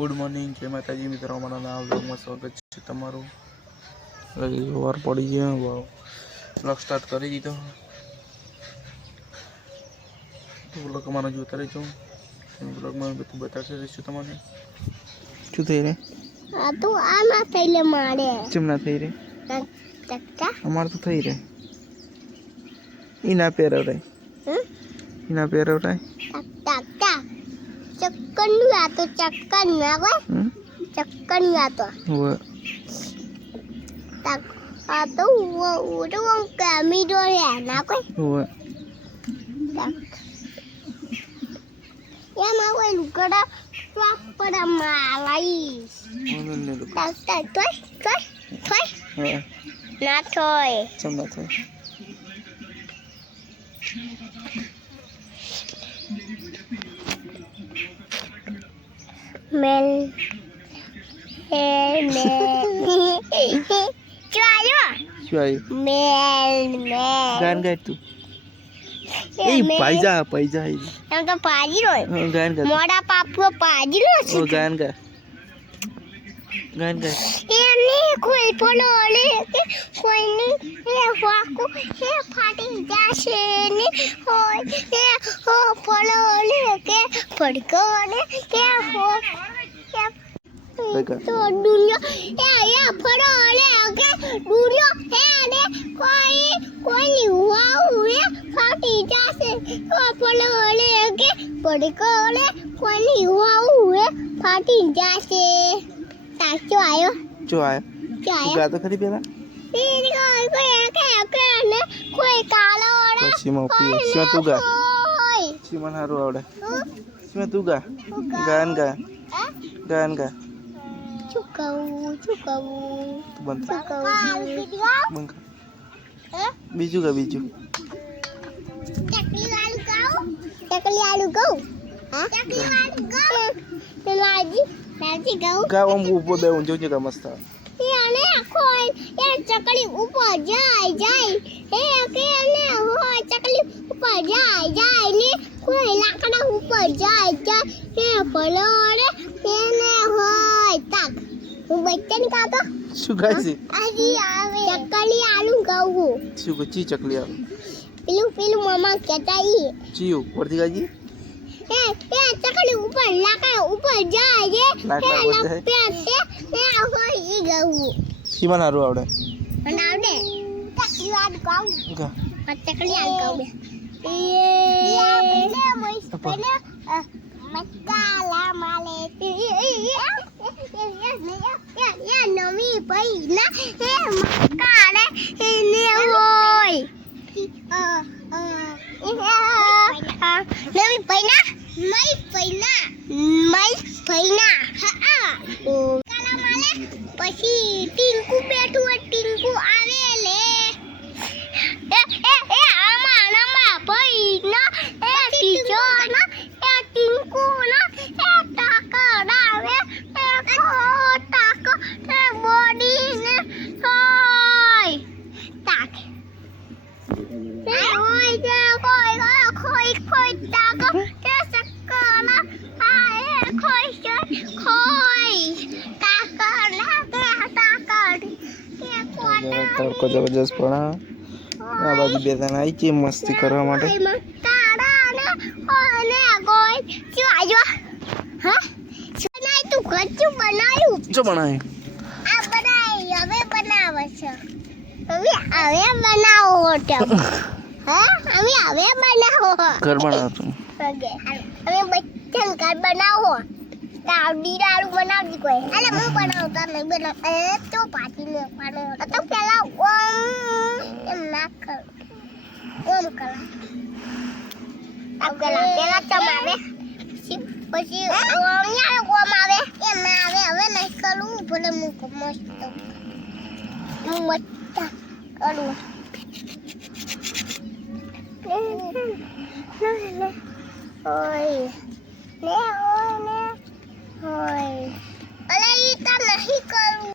Good morning जय माताजी मित्रों हमारा नवा व्लॉग में स्वागत है तमारू। વાર પડી ગયો વ્લોગ સ્ટાર્ટ કરી દીધો। વ્લોગ અમારો જોતા રહેજો। વ્લોગમાં બધું બતાવતા રહીશું તમને। શું થઈ રે? આ તો આ ના થઈ લે મારે કેમ ના થઈ રે? ટક્કા અમાર તો થઈ રે। ઈ ના પહેરવ રે ઈ ના પહેરવ રે ટક્કા ચક્કર ની આ તો ચક્કર ના હોય ચક્કર ની આ તો હોય તક આ તો वो तो कमी दो है ना कोई હોય या ना कोई लुकड़ा स्वाप पर मालाई ઓનને લુક तक तोय હે ना तोय કેમ ના થાય? मेल क्या શું આવ્યું? मेल ગાન ગાય તું એ પૈજા પૈજા એમ તો પાજી રો ગાન ગા મોડા પાપો પાજી રો ઓ ગાન ગા ગાન ગા એને કોઈ પોલોલે કે કોઈની એ વાકો એ ફાટી જાશે ને હોય એ હો પોલોલે કે પડકોને કે હો તો દુનિયા એ ફરોલે કે દુનિયા હે ને કોઈ વાવ એ ફાટી જાશે હો પોલોલે કે પડકોને કોઈ વાવ એ ફાટી જાશે તાચો આયો જો આયો તું આયો ગા તો ખરી પેલા ઈ કોઈ ને કોઈ કાલો ઓડે સીમા ઉપી સીમા તું ગા સીમા હારું આવડે સીમા તું ગા ગાન ગા ગાન ગા ચુકવું બંધ ચુકવું બંધ બીજું ગા બીજું ચકલી આલુ ગાઉ હા ચકલી આલુ ગાઉ તો લાજી ગાઉ ગા આમ ઊભો બે ઊંજો ઊંજો ગા મસ્ત આવે એને કોઈ એ ચકલી ઉપર જાય એ કે ને હોય ચકલી ઉપર જાય ને કોઈ લાકડા ઉપર જાય એ પલોડે એને હોય તક હું બચ્ચન કાતો શું ગાય છે? આજી આવે ચકલી આલુ ગાવું શું ગો ચી ચકલી આવે પેલું મામા કહેતા ઈ ચીયું પડતી ગાજી એ ચકલી ઉપર લાકડા ઉપર જાય લાકડા ઉપર એ હોય ઈ ગાવું સીમા હારું આવડે બનાવડે ચકલી આલુ ગાવું ગા ચકલી આલુ ગાવું એ મક્કાલા માલે યા નવી ભાઈ ના એ મક્કાલે એને હોય નવી ભાઈ ના હા કાલા માલે પછી ટીંકુ બેઠું હોય ટીંકુ આવે લે એ આમાં ભાઈ ના એ ટીચો ના એ ટીંકુ ના એ ટાકડાવે એ ટાક એ બોડી ને હોય ટાક એ હોય જે કોઈ ટાક કે સકના આ એ કોઈ ટાકડા કે ટાકડી કે કોટા તડકો જબરજસ્ત પડા આ બાજુ બે જણા આવી છે મસ્તી કરવા માટે શું બનાવ્યું શું બનાવ્યું? આ બનાવી હવે બનાવે છે હવે બનાવો હા હવે બનાવો ઘર બનાવતું હવે બચ્ચન ઘર બનાવો તાવડી દારૂ બનાવતી કોઈ અલે હું બનાવતા નહીં બનાવ એ તો પાછી લે પાડો તો પેલા એમ ના કર ઓમ કર પેલા ચમાવે પછી ઓમ આવે એમ ના આવે હવે નહીં કરું ભલે મૂકો મસ્ત હું મસ્ત કરું ઓય ને હોય અલે ઈ તો નહીં કરું